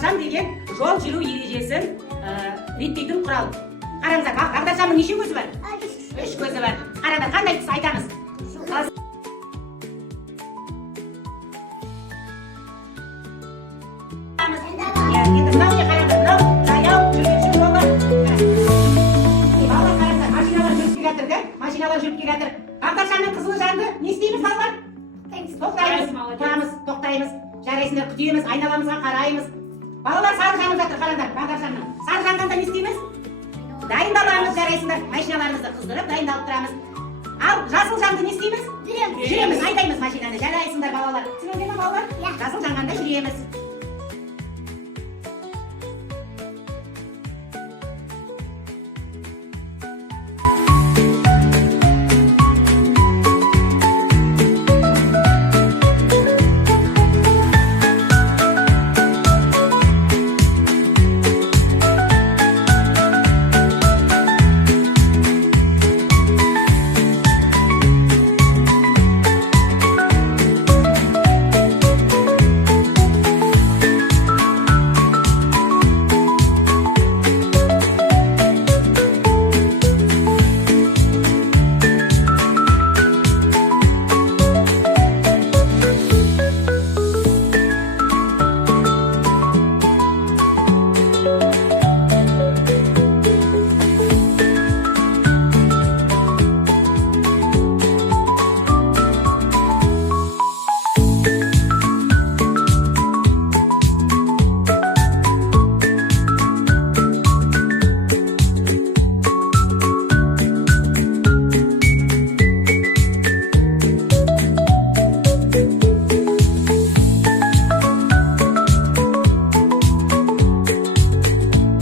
Бағдаршам деген жол жүру ережесін реттейтін құрал. Қараңыздар, бағдаршамның неше көзі бар? 3 көзі бар. Қараңыздар, қандай тұс айтамыз? Енді мынау не қараңыздар, мынау жаяу жүргінші жолы. Балалар қараңыздар, машиналар жүріп келе жатыр, да? Машиналар жүріп келе жатыр. Бағдаршамның қызылы жанды не істейміз балалар? Тоқтаймыз, тұрамыз, тоқтаймыз, жарайсыңдар, күтеміз, айналамызға қараймыз. Балалар сары жанып жатыр, қараңдар, бағдаршамның. Сары жанғанда не істейміз? Дайындаламыз, жарайсыңдар, машиналарымызды қыздырып, дайындалып тұрамыз. Ал жасыл жанды не істейміз? Жүреміз, айдаймыз машинаны, жарайсыңдар балалар. Түсініңіздер ме балалар? Жасыл жанғанда жүреміз.